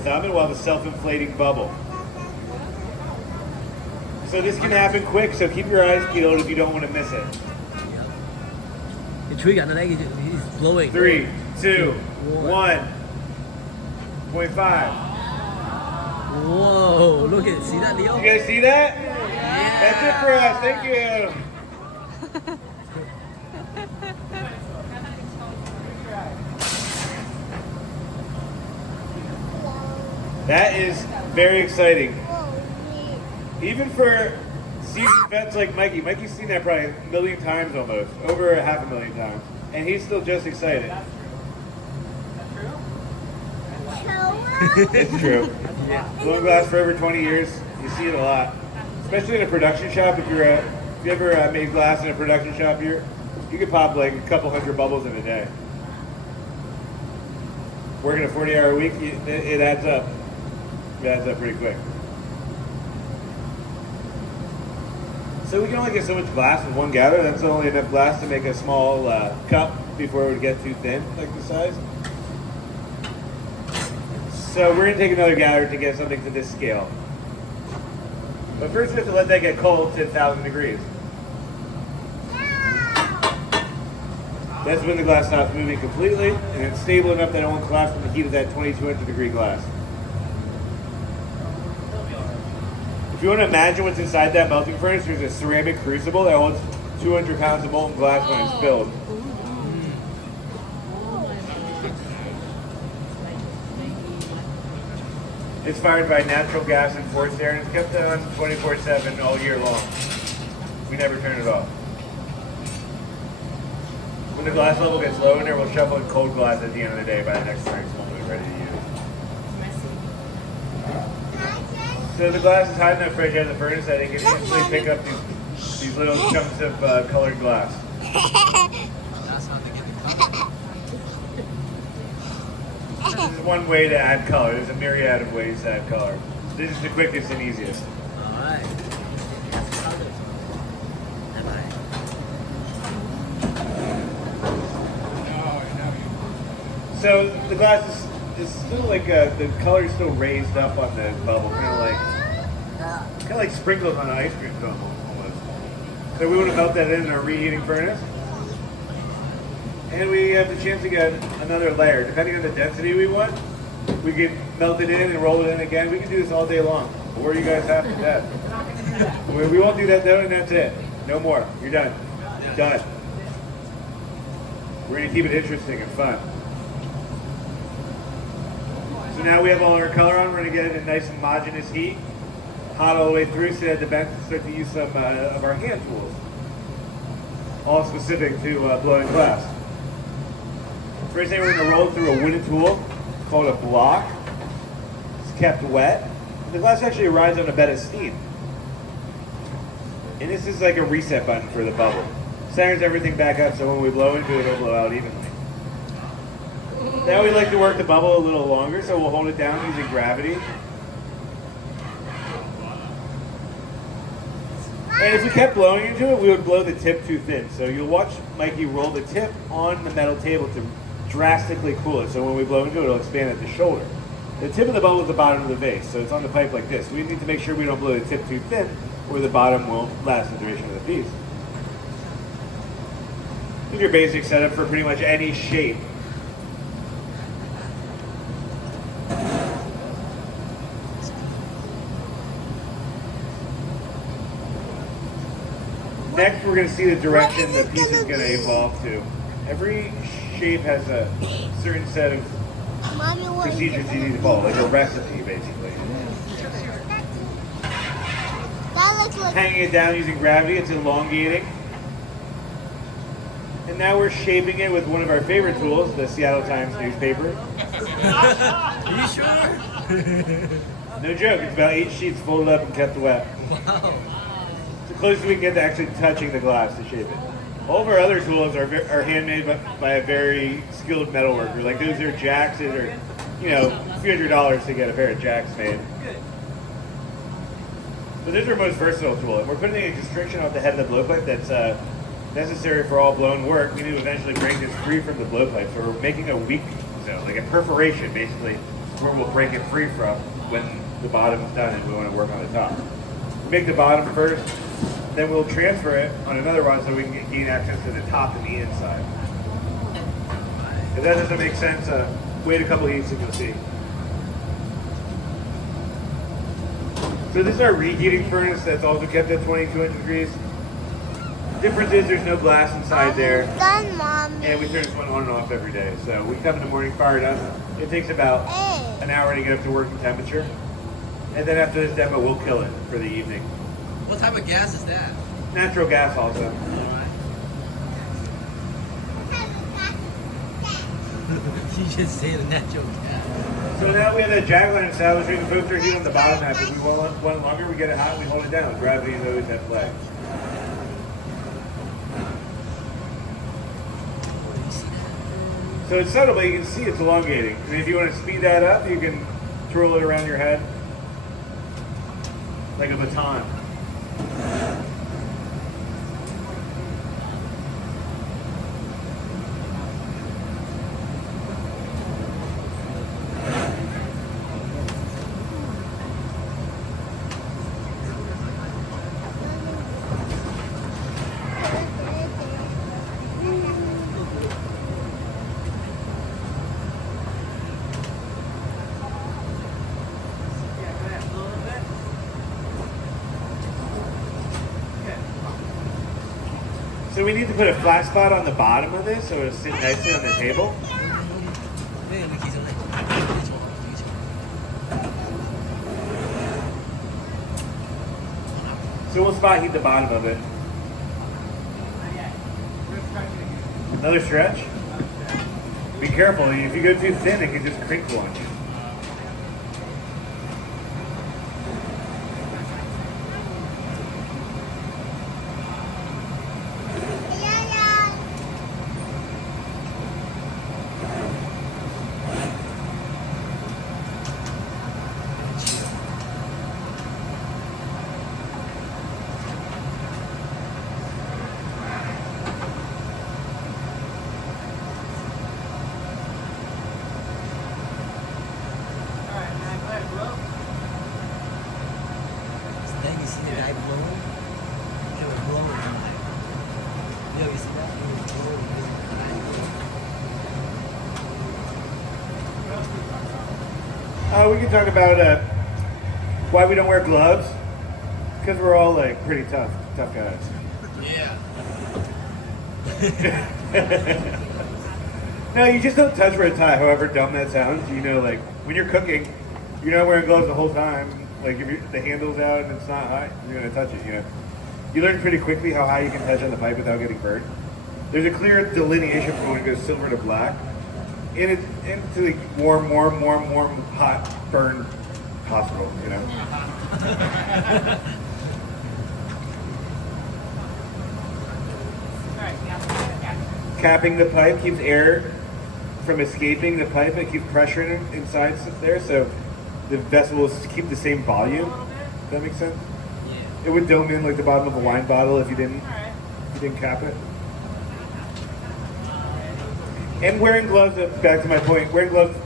thumb while the self-inflating bubble. So this can happen quick, so keep your eyes peeled if you don't want to miss it. The trigger, and then he's blowing. 3, 2, 1. 0.5. Whoa, look at it. See that, Leo? You guys see that? Yeah. That's it for us. Thank you. That is very exciting. Even for seasoned vets like Mikey. Mikey's seen that probably a million times almost. Over 500,000 times. And he's still just excited. It's true. Blowing glass for over 20 years, you see it a lot. Especially in a production shop. If you ever made glass in a production shop here, you could pop like a couple hundred bubbles in a day. Working a 40-hour week, it adds up. It adds up pretty quick. So we can only get so much glass with one gather. That's only enough glass to make a small cup before it would get too thin, like the size. So we're going to take another gather to get something to this scale. But first we have to let that get cold to 1,000 degrees. That's when the glass stops moving completely, and it's stable enough that it won't collapse from the heat of that 2,200 degree glass. If you want to imagine what's inside that melting furnace, there's a ceramic crucible that holds 200 pounds of molten glass when it's filled. It's fired by natural gas and forced air, and it's kept on 24/7 all year long. We never turn it off. When the glass level gets low in there, we'll shuffle in cold glass at the end of the day by the next furnace when we're ready to use. So the glass is hot enough fresh out of the furnace that it can easily pick up these little chunks of colored glass. This is one way to add color. There's a myriad of ways to add color. This is the quickest and easiest. Alright. So the glass is still like the color is still raised up on the bubble, kind of like sprinkles on an ice cream cone almost. So we want to melt that in our reheating furnace. And we have the chance to get another layer. Depending on the density we want, we can melt it in and roll it in again. We can do this all day long. Or you guys have to that. We won't do that though, and that's it. No more. You're done. Done. We're going to keep it interesting and fun. So now we have all our color on. We're going to get it in nice homogeneous heat. Hot all the way through so that the bench can start to use some of our hand tools. All specific to blowing glass. First thing we're going to roll through a wooden tool called a block. It's kept wet. The glass actually rides on a bed of steam. And this is like a reset button for the bubble. Centers everything back up so when we blow into it, it'll blow out evenly. Now we like to work the bubble a little longer, so we'll hold it down using gravity. And if we kept blowing into it, we would blow the tip too thin. So you'll watch Mikey roll the tip on the metal table to drastically cool it. So when we blow into it, it'll expand at the shoulder. The tip of the bubble is the bottom of the vase, so it's on the pipe like this. We need to make sure we don't blow the tip too thin, or the bottom won't last the duration of the piece. This is your basic setup for pretty much any shape. Next, we're going to see the direction the piece is going to evolve to. Every shape has a certain set of procedures you need to follow, like a recipe, basically. Hanging it down using gravity, it's elongating. And now we're shaping it with one of our favorite tools, the Seattle Times newspaper. Are you sure? No joke, it's about 8 sheets folded up and kept wet. Wow. The closest we can get to actually touching the glass to shape it. All of our other tools are handmade by a very skilled metalworker. Like those are jacks that are, a few $100s to get a pair of jacks made. So this is our most versatile tool. And we're putting a constriction off the head of the blowpipe that's necessary for all blown work. We need to eventually break this free from the blowpipe. So we're making a weak zone, like a perforation, basically, where we'll break it free from when the bottom's done and we want to work on the top. We make the bottom first, then we'll transfer it on another rod so we can gain access to the top and the inside. If that doesn't make sense, wait a couple heats and you'll see. So this is our reheating furnace that's also kept at 2200 degrees. Difference is there's no glass inside there. Done, Mommy. And we turn this one on and off every day. So we come in the morning, fire it up. It takes about an hour to get up to working temperature. And then after this demo, we'll kill it for the evening. What type of gas is that? Natural gas also. Alright. You just say the natural gas. So now we have that jag line established. We can put through heat on the bottom half. If we want one longer, we get it hot and we hold it down. Gravity is always at play. So it's subtle, but you can see it's elongating. And if you want to speed that up, you can twirl it around your head like a baton. So we need to put a flat spot on the bottom of this so it'll sit nicely on the table. So we'll spot heat the bottom of it. Another stretch. Be careful, if you go too thin, it can just crinkle on you. Then you see the guy blow. It will blow in there. You see that? It will blow in We can talk about why we don't wear gloves. Because we're all like pretty tough guys. Yeah. No, you just don't touch red tie, however dumb that sounds. You know, like when you're cooking, you're not wearing gloves the whole time. Like if the handle's out and it's not high, you're gonna touch it. You know, you learn pretty quickly how high you can touch on the pipe without getting burned. There's a clear delineation from when it goes silver to black, and it's like warm, hot, burn possible. You know. Capping the pipe keeps air from escaping the pipe. It keeps pressure inside there, so the vessel will keep the same volume. Does that make sense? Yeah. It would dome in like the bottom of a wine bottle if you didn't cap it. And wearing gloves, back to my point, wearing gloves,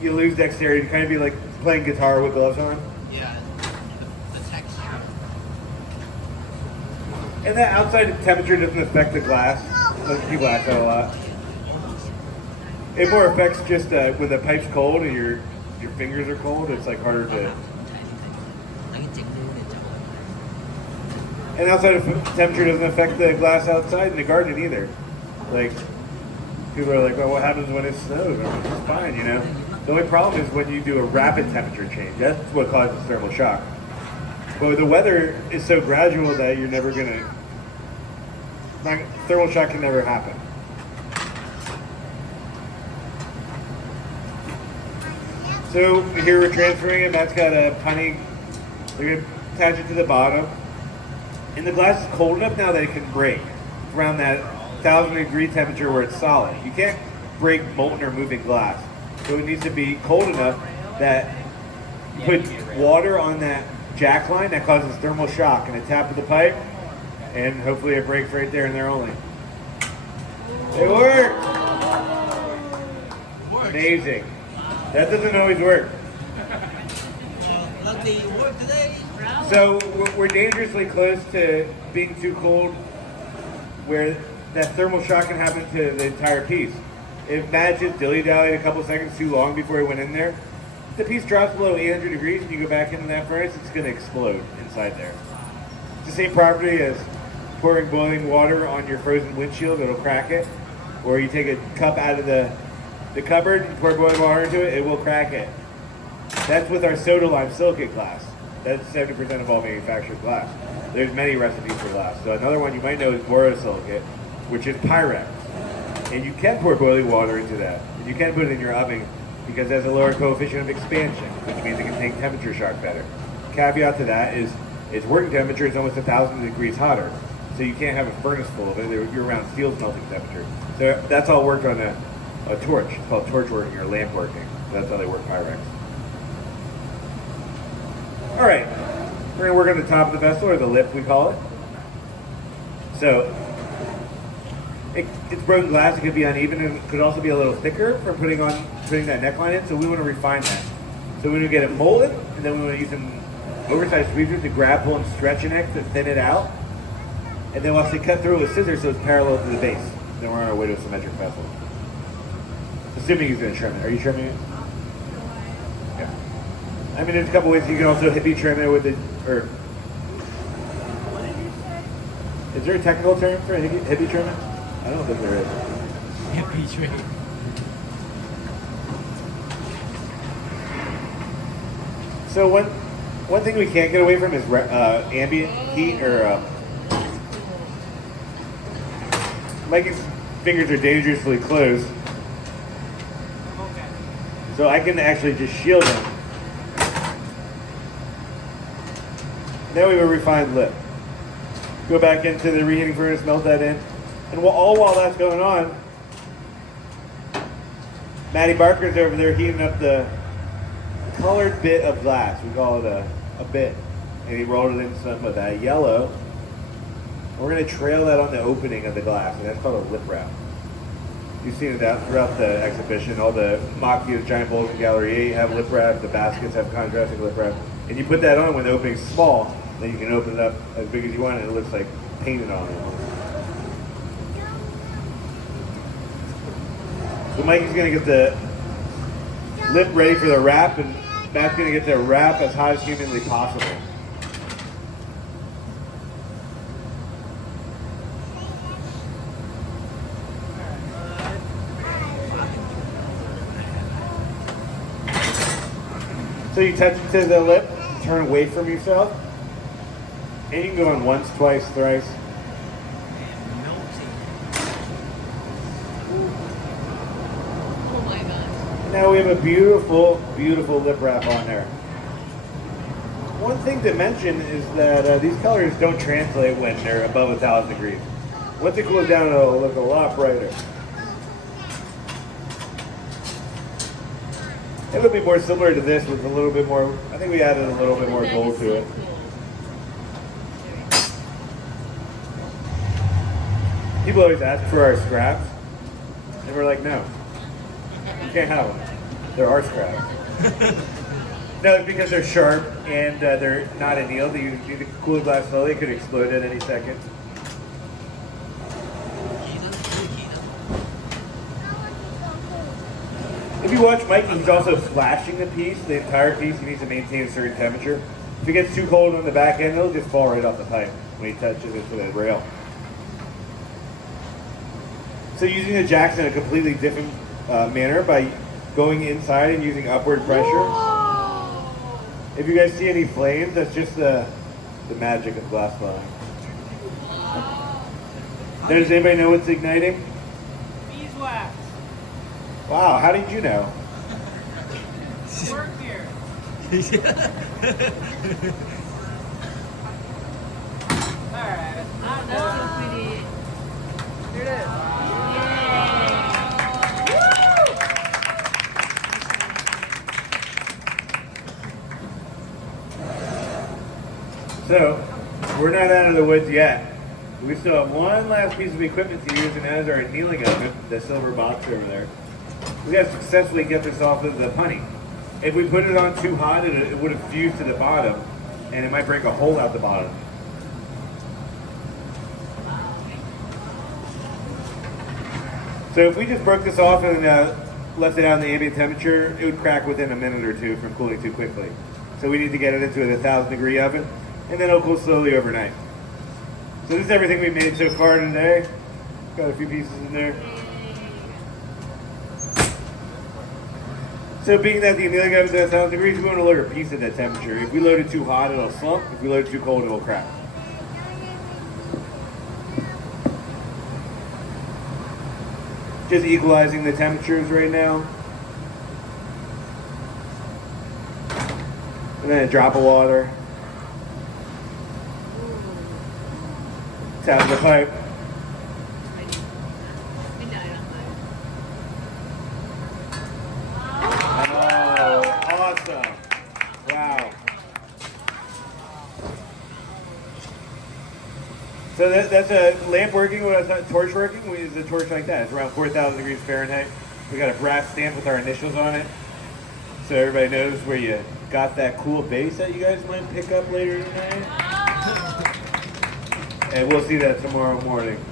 you lose dexterity. To kind of be like playing guitar with gloves on. Yeah. The texture. And that outside temperature doesn't affect the glass. Most people ask that a lot. It more affects just when the pipe's cold and your fingers are cold. It's like harder to. And outside of temperature doesn't affect the glass outside in the garden either. Like people are like, well, what happens when it snows? I mean, it's fine, you know. The only problem is when you do a rapid temperature change. That's what causes thermal shock. But the weather is so gradual that you're never gonna. Thermal shock can never happen. So here we're transferring it. Matt's got a honey. We're gonna attach it to the bottom. And the glass is cold enough now that it can break. It's around that 1,000-degree temperature where it's solid. You can't break molten or moving glass. So it needs to be cold enough that you put water on that jack line that causes thermal shock and a tap of the pipe, and hopefully it breaks right there and there only. It worked! Amazing. That doesn't always work. Luckily you work today. So we're dangerously close to being too cold where that thermal shock can happen to the entire piece. If Matt just dilly-dallied a couple seconds too long before he went in there, the piece drops below 800 degrees and you go back into that furnace, it's going to explode inside there. It's the same property as pouring boiling water on your frozen windshield, it'll crack it. Or you take a cup out of the cupboard and pour boiling water into it, it will crack it. That's with our soda lime silicate glass. That's 70% of all manufactured glass. There's many recipes for glass. So another one you might know is borosilicate, which is Pyrex. And you can pour boiling water into that. And you can put it in your oven because it has a lower coefficient of expansion, which means it can take temperature shock better. Caveat to that is its working temperature is almost 1,000 degrees hotter. So you can't have a furnace full of it. You're around steel melting temperature. So that's all worked on a torch. It's called torch working or lamp working. That's how they work Pyrex. All right, we're gonna work on the top of the vessel, or the lip we call it. So it's broken glass. It could be uneven, and it could also be a little thicker from putting that neckline in. So we want to refine that. So we want to get it molded, and then we want to use some oversized tweezers to grab, pull, and stretch an X to thin it out. And then we'll actually cut through it with scissors so it's parallel to the base. Then we're on our way to a symmetric vessel. Assuming he's going to trim it. Are you trimming it? Yeah. I mean, there's a couple ways. You can also hippie trim it with it, or is there a technical term for hippie trim it? I don't think there is. Hippie trim. So one thing we can't get away from is ambient heat, or Mikey's fingers are dangerously close. Okay. So I can actually just shield them. Now we have a refined lip. Go back into the reheating furnace, melt that in. And while that's going on, Matty Barker's over there heating up the colored bit of glass. We call it a bit. And he rolled it in some of that yellow. And we're going to trail that on the opening of the glass, and that's called a lip wrap. You've seen it out throughout the exhibition. All the mock-used giant bowls in Gallery 8 have lip wrap. The baskets have contrasting lip wrap. And you put that on when the opening's small, then you can open it up as big as you want, and it looks like painted on it. So Mikey's going to get the lip ready for the wrap, and Matt's going to get the wrap as hot as humanly possible. So you touch it to the lip, turn away from yourself, and you can go on once, twice, thrice. Oh my gosh. Now we have a beautiful, beautiful lip wrap on there. One thing to mention is that these colors don't translate when they're above 1,000 degrees. Once it cools down, it'll look a lot brighter. It'll be more similar to this with a little bit more, I think we added a little bit more gold to it. People always ask for our scraps, and we're like, no, you can't have them. There are scraps. No, it's because they're sharp and they're not annealed. You need to cool the glass slowly. It could explode at any second. If you watch Mikey, he's also flashing the piece, the entire piece. He needs to maintain a certain temperature. If it gets too cold on the back end, it'll just fall right off the pipe when he touches it to the rail. So using the jacks in a completely different manner by going inside and using upward pressure. If you guys see any flames, that's just the magic of glass blowing. Does anybody know what's igniting? Beeswax. Wow, how did you know? Work here. Alright. That's so pretty. Here it is. So, we're not out of the woods yet. We still have one last piece of equipment to use, and that is our annealing oven, the silver box over there. we got to successfully get this off of the honey. If we put it on too hot, it would have fused to the bottom, and it might break a hole out the bottom. So if we just broke this off and left it out in the ambient temperature, it would crack within a minute or two from cooling too quickly. So we need to get it into a 1,000-degree oven, and then it'll cool slowly overnight. So this is everything we made so far today. Got a few pieces in there. So being that the annealing oven is at 1,000 degrees, we want to load a piece at that temperature. If we load it too hot, it'll slump. If we load it too cold, it'll crack. Just equalizing the temperatures right now. And then a drop of water. Tap the pipe. Oh, awesome. Wow. So that's a lamp working, torch working. We use a torch like that. It's around 4,000 degrees Fahrenheit. We got a brass stamp with our initials on it, so everybody knows where you got that cool base that you guys might pick up later tonight. And we'll see that tomorrow morning.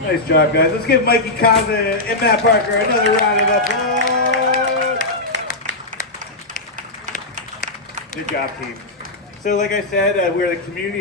Nice job, guys. Let's give Mikey Kaza and Matt Parker another round of applause. Good job, team. So like I said, we're the community